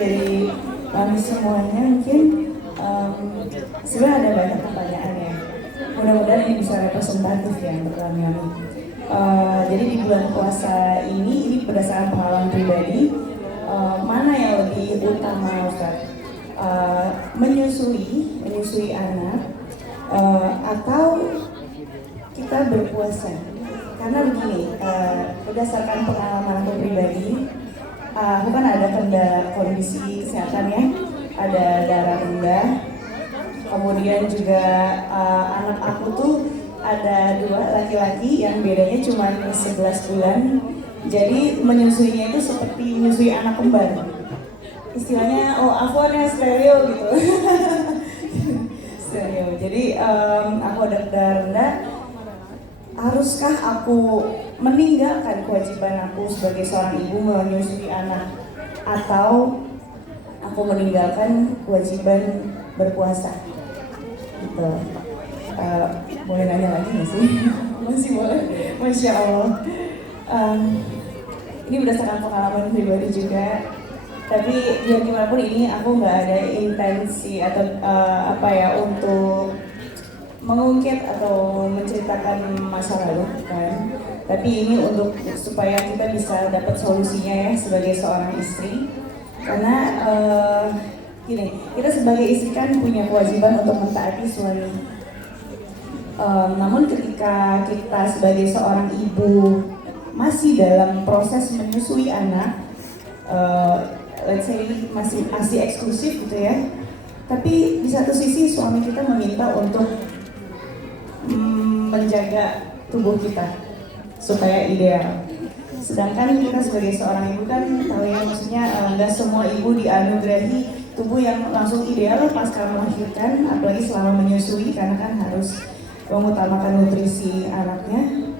Dari kami semuanya mungkin sebenarnya ada banyak pertanyaan ya. Mudah-mudahan ini bisa representatif ya untuk kami. Jadi di bulan puasa ini berdasarkan pengalaman pribadi, mana yang lebih utama Ustaz? Menyusui anak atau kita berpuasa? Karena begini, berdasarkan pengalaman aku pribadi, aku kan ada kondisi kesehatan ya, ada darah rendah, kemudian juga anak aku tuh ada 2 laki-laki yang bedanya cuma 11 bulan, jadi menyusuinya itu seperti menyusui anak kembar. Istilahnya, oh aku ada stereo gitu. Stereo. Jadi aku ada darah rendah. Haruskah aku meninggalkan kewajiban aku sebagai seorang ibu menyusui anak, atau aku meninggalkan kewajiban berpuasa? Gitu. Boleh nanya lagi nggak sih? Masih boleh. Masya Allah. Ini berdasarkan pengalaman pribadi juga. Tapi biar gimana pun ini aku nggak ada intensi atau untuk mengungkit atau menceritakan masa lalu kan, tapi ini untuk supaya kita bisa dapat solusinya ya sebagai seorang istri. Karena gini, kita sebagai istri kan punya kewajiban untuk mentaati suami. Namun ketika kita sebagai seorang ibu masih dalam proses menyusui anak, let's say masih eksklusif gitu ya, tapi di satu sisi suami kita meminta untuk menjaga tubuh kita supaya ideal. Sedangkan kita sebagai seorang ibu kan tahu ya, maksudnya nggak semua ibu dianugerahi tubuh yang langsung ideal pasca melahirkan, apalagi selama menyusui, karena kan harus mengutamakan nutrisi anaknya.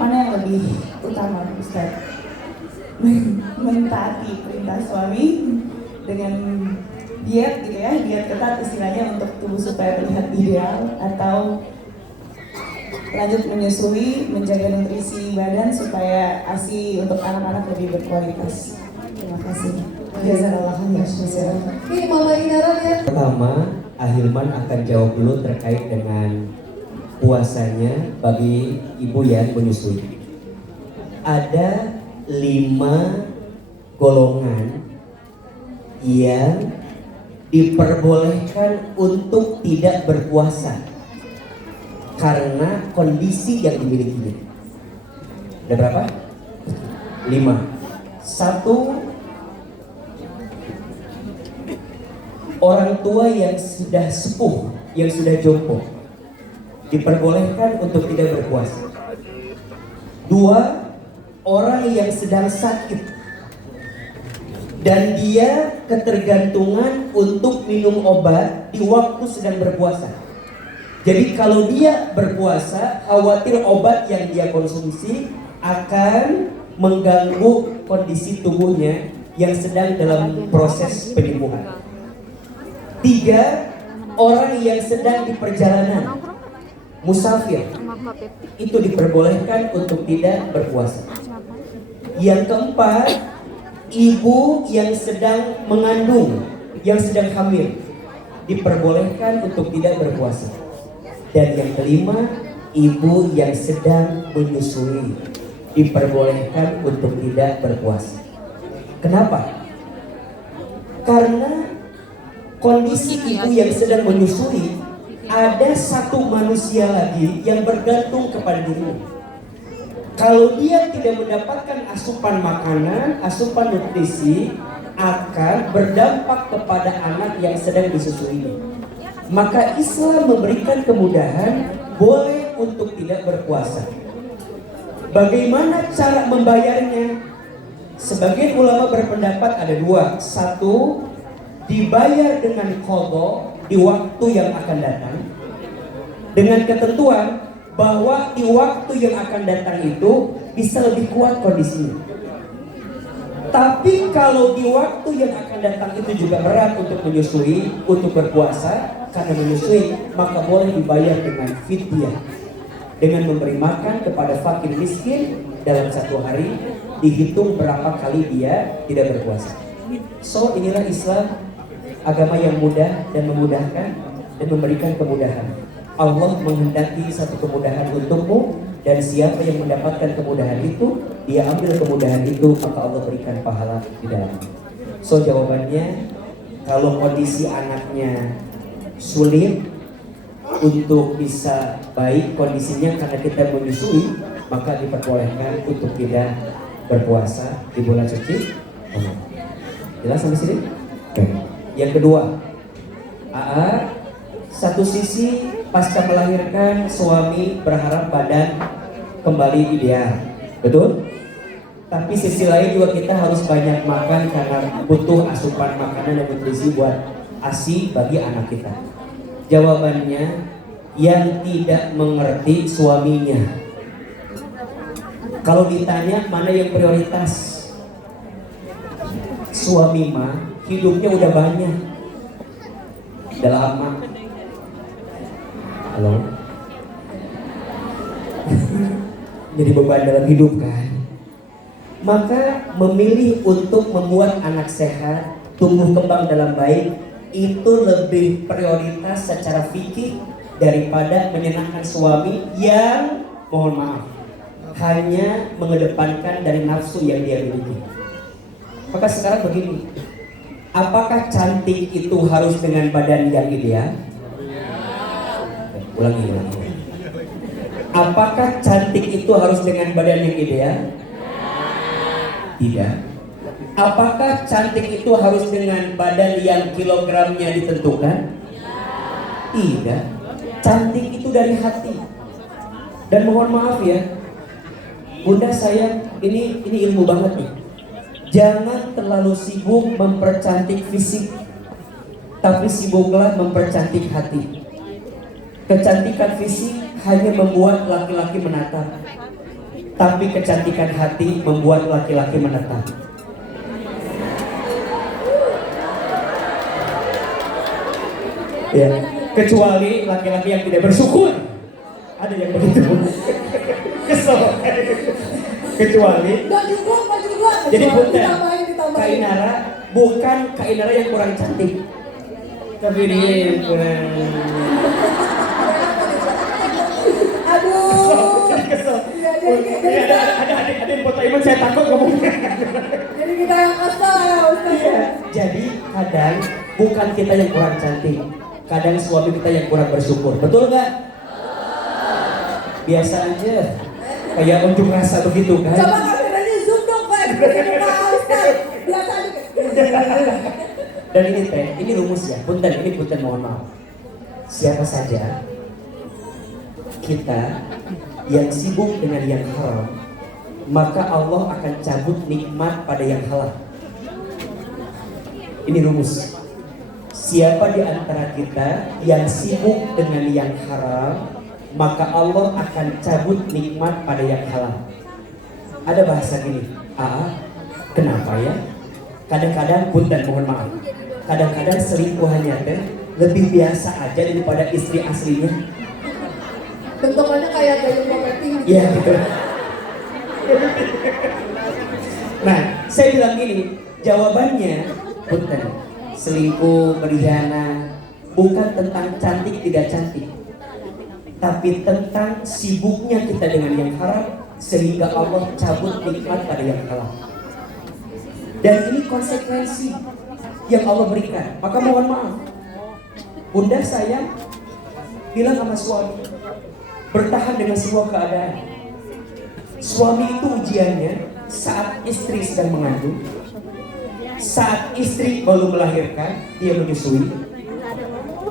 Mana yang lebih utama, Ustaz? Mentaati perintah suami dengan diet gitu ya, diet ketat istilahnya untuk tubuh supaya terlihat ideal, atau lanjut menyusui, menjaga nutrisi badan supaya ASI untuk anak-anak lebih berkualitas. Terima kasih. Jazakallah khairan. Ini Mama Inara ya. Pertama, Ahilman akan jawab dulu terkait dengan puasanya bagi ibu yang menyusui. Ada 5 golongan yang diperbolehkan untuk tidak berpuasa karena kondisi yang dimilikinya. Ada berapa? 5. 1, orang tua yang sudah sepuh, yang sudah jompo, diperbolehkan untuk tidak berpuasa. 2, orang yang sedang sakit dan dia ketergantungan untuk minum obat di waktu sedang berpuasa. Jadi kalau dia berpuasa, khawatir obat yang dia konsumsi akan mengganggu kondisi tubuhnya yang sedang dalam proses penyembuhan. 3, orang yang sedang di perjalanan, musafir, itu diperbolehkan untuk tidak berpuasa. Yang keempat, ibu yang sedang mengandung, yang sedang hamil, diperbolehkan untuk tidak berpuasa. Dan yang kelima, ibu yang sedang menyusui, diperbolehkan untuk tidak berpuasa. Kenapa? Karena kondisi ibu yang sedang menyusui, ada satu manusia lagi yang bergantung kepada dirinya. Kalau dia tidak mendapatkan asupan makanan, asupan nutrisi, akan berdampak kepada anak yang sedang disusui. Maka Islam memberikan kemudahan boleh untuk tidak berpuasa. Bagaimana cara membayarnya? Sebagian ulama berpendapat ada 2. 1, dibayar dengan qadha di waktu yang akan datang, dengan ketentuan bahwa di waktu yang akan datang itu bisa lebih kuat kondisinya. Tapi kalau di waktu yang akan datang itu juga berat untuk menyusui, untuk berpuasa karena menyusui, maka boleh dibayar dengan fidyah, dengan memberi makan kepada fakir miskin dalam 1 hari, dihitung berapa kali dia tidak berpuasa. So inilah Islam, agama yang mudah dan memudahkan dan memberikan kemudahan. Allah menghendaki satu kemudahan untukmu, dan siapa yang mendapatkan kemudahan itu, dia ambil kemudahan itu, maka Allah berikan pahala di dalamnya. So jawabannya, kalau kondisi anaknya sulit untuk bisa baik kondisinya karena kita menyusui, maka diperbolehkan untuk tidak berpuasa di bulan suci Ramadan. Jelas sampai sini? Oke. Yang kedua, satu sisi pasca melahirkan suami berharap badan kembali ideal, betul? Tapi sisi lain juga kita harus banyak makan karena butuh asupan makanan dan nutrisi buat ASI bagi anak kita. Jawabannya, yang tidak mengerti suaminya. Kalau ditanya mana yang prioritas, suami mah hidupnya udah banyak, udah lama. Halo? Jadi beban dalam hidup kan. Maka memilih untuk membuat anak sehat, tumbuh kembang dalam baik, itu lebih prioritas secara fikih daripada menyenangkan suami yang, mohon maaf, hanya mengedepankan dari nafsu yang dia miliki. Maka sekarang begini, apakah cantik itu harus dengan badan yang ideal? Ulangi. Apakah cantik itu harus dengan badan yang ideal? Tidak. Apakah cantik itu harus dengan badan yang kilogramnya ditentukan? Tidak. Cantik itu dari hati. Dan mohon maaf ya, Bunda sayang, ini ilmu banget nih. Jangan terlalu sibuk mempercantik fisik, tapi sibuklah mempercantik hati. Kecantikan fisik hanya membuat laki-laki menatap, tapi kecantikan hati membuat laki-laki menetap. Ya, kecuali laki-laki yang tidak bersyukur. Ada yang begitu. Kesel. Kecuali. Jadi punten, Kak Inara bukan Kak Inara yang kurang cantik, tapi dia kurang. Kesel. Ada yang foto Iman, saya takut ngomongnya. Jadi kita yang kesel ya Ustaz. Iya. Jadi kadang bukan kita yang kurang cantik, kadang suami kita yang kurang bersyukur. Betul nggak? Biasa aja. Kayak unjuk rasa begitu kan? Coba kameranya zoom dong Pak. Ustaz. Biasa aja. Dan ini rumus ya. Punten mohon maaf. Siapa saja kita yang sibuk dengan yang haram, maka Allah akan cabut nikmat pada yang halal. Ini rumus. Siapa di antara kita yang sibuk dengan yang haram, maka Allah akan cabut nikmat pada yang halal. Ada bahasa gini, kenapa ya? Kadang-kadang, punten mohon maaf, kadang-kadang selingkuhannya lebih biasa aja daripada istri aslinya. Bentukannya kayak gayung marketing. Iya betul. Nah, saya bilang gini, jawabannya punten, selingkuh, berkhianat bukan tentang cantik tidak cantik, tapi tentang sibuknya kita dengan yang haram sehingga Allah cabut nikmat pada yang halal. Dan ini konsekuensi yang Allah berikan. Maka mohon maaf, Bunda sayang bilang sama suami, bertahan dengan semua keadaan. Suami itu ujiannya saat istri sedang mengandung, saat istri baru melahirkan, dia menyusui.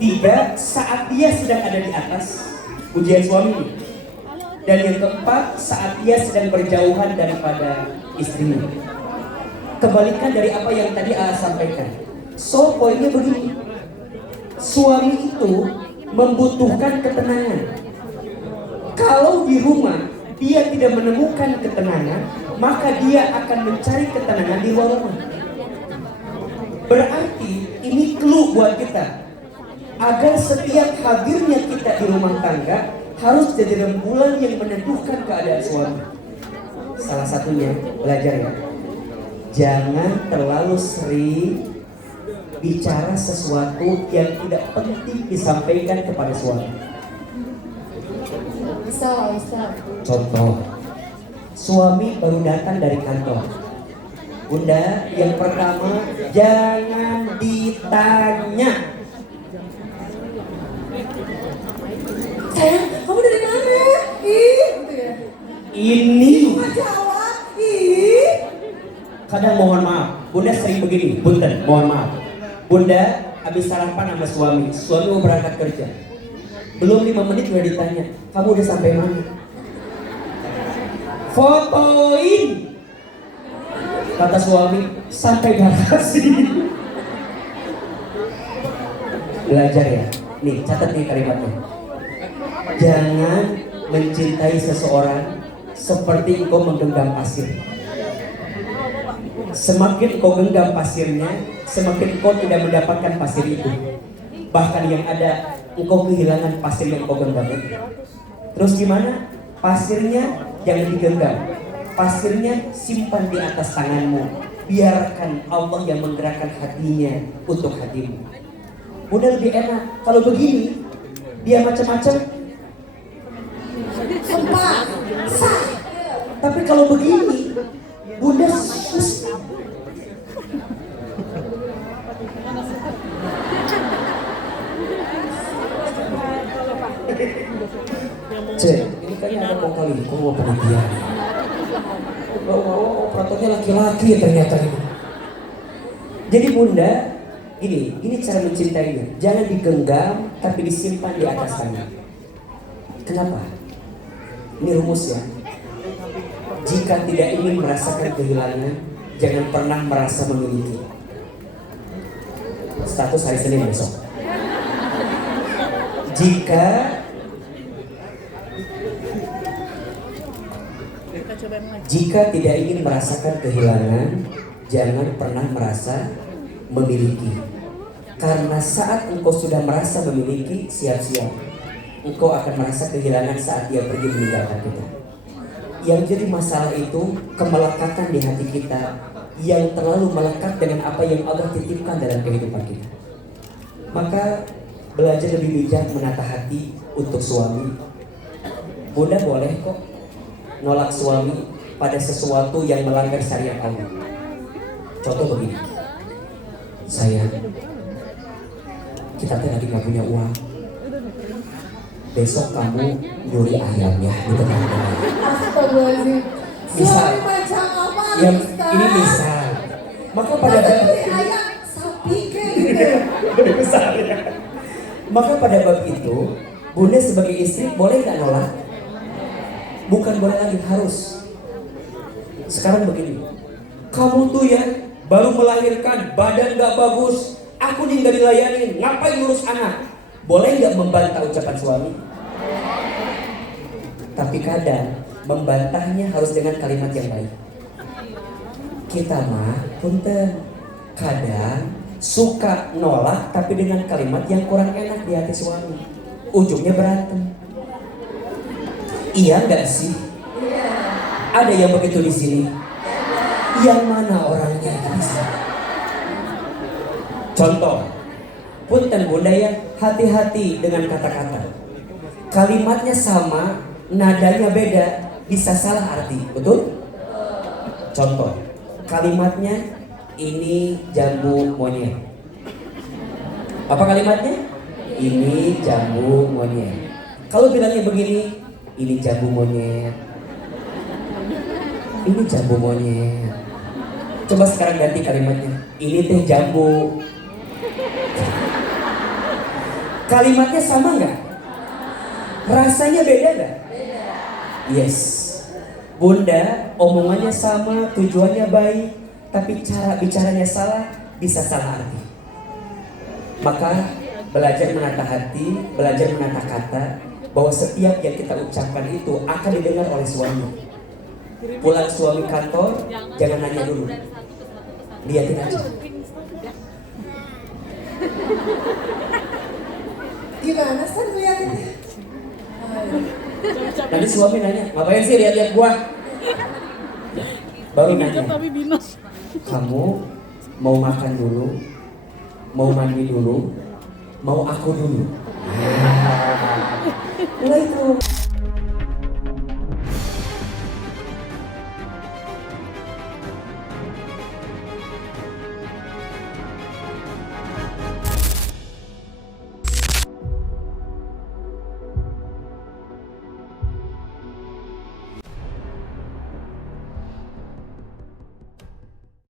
Tiga, saat dia sedang ada di atas, ujian suami ini. Dan yang keempat, saat dia sedang berjauhan daripada istrinya. Kebalikan dari apa yang tadi sampaikan. So, poinnya begini, suami itu membutuhkan ketenangan. Kalau di rumah dia tidak menemukan ketenangan, maka dia akan mencari ketenangan di luar rumah. Berarti ini clue buat kita, agar setiap hadirnya kita di rumah tangga harus jadi rembulan yang menentukan keadaan suami. Salah satunya belajar ya. Jangan terlalu sering bicara sesuatu yang tidak penting disampaikan kepada suami. Bisa. Contoh, suami baru datang dari kantor. Bunda, yang pertama jangan ditanya. Sayang, kamu dari mana? Ih, gitu ya. Ini Nggak jawab. Ih. kadang mohon maaf, Bunda sering begini, punten, mohon maaf. Bunda habis sarapan sama suami mau berangkat kerja. Belum 5 menit udah ditanya, kamu udah sampai mana? Fotoin. Kata suami, sampai garasi. Belajar ya. Nih, catat nih kalimatnya. Jangan mencintai seseorang seperti engkau menggenggam pasir. Semakin kau genggam pasirnya, semakin kau tidak mendapatkan pasir itu. Bahkan yang ada, engkau kehilangan pasir yang kau genggam itu. Terus gimana? Pasirnya jangan digenggam. Pasirnya simpan di atas tanganmu. Biarkan Allah yang menggerakkan hatinya untuk hatimu. Bunda lebih enak kalau begini. Dia macam-macam. Sempat. Sah. Tapi kalau begini, Bunda sus. Cek, ini kayaknya ada kong kali, kok mau penelitian. Operatornya laki-laki ternyata ini. Jadi Bunda, ini cara mencintainya. Jangan digenggam, tapi disimpan di atas tangan. Kenapa? Ini rumus ya. Jika tidak ingin merasakan kehilangan, jangan pernah merasa memiliki. Status hari Senin besok. Jika tidak ingin merasakan kehilangan, jangan pernah merasa memiliki. Karena saat engkau sudah merasa memiliki, siap-siap. Engkau akan merasa kehilangan saat dia pergi meninggalkan kita. Yang jadi masalah itu kemelekatan di hati kita yang terlalu melekat dengan apa yang Allah titipkan dalam kehidupan kita. Maka belajar lebih bijak menata hati untuk suami. Bunda boleh kok nolak suami pada sesuatu yang melanggar syariat Allah. Contoh begini, sayang, kita teh lagi nggak punya uang. Besok kamu nyuri ayam ya di tengah malam. Astagfirullahaladzim. Misal. Suami macam apa? Yang Mister? ini misal. Maka pada Masa beli ayam sapi kayak gitu. lebih besar ya. Maka pada bab itu, Bunda sebagai istri boleh nggak nolak? Bukan boleh lagi, harus. Sekarang begini, kamu tuh ya baru melahirkan, badan nggak bagus, aku nih nggak dilayani, ngapain ngurus anak? Boleh nggak membantah ucapan suami? Tapi kadang membantahnya harus dengan kalimat yang baik. Kita mah punten, kadang suka nolak tapi dengan kalimat yang kurang enak di hati suami. Ujungnya berantem. Iya nggak sih? Ada yang begitu di sini? Yang mana orangnya? Contoh, punten Bunda ya, hati-hati dengan kata-kata. Kalimatnya sama, nadanya beda, bisa salah arti, betul? Contoh, kalimatnya ini jambu monyet. Apa kalimatnya? Ini jambu monyet. Kalau bilangnya begini, ini jambu monyet. Ini jambu monyet. Coba sekarang ganti kalimatnya. Ini teh jambu. Kalimatnya sama nggak? Rasanya beda nggak? Beda. Yes. Bunda, omongannya sama, tujuannya baik, tapi cara bicaranya salah, bisa salah arti. Maka belajar menata hati, belajar menata kata, bahwa setiap yang kita ucapkan itu akan didengar oleh suami. Pulang suami kantor, jangan nanya dulu, liatin aja. Gimana sih ngeliatinnya? Nanti suami nanya, ngapain sih lihat-lihat gua? Baru nanya, kamu mau makan dulu, mau mandi dulu, mau aku dulu. Mulai tuh.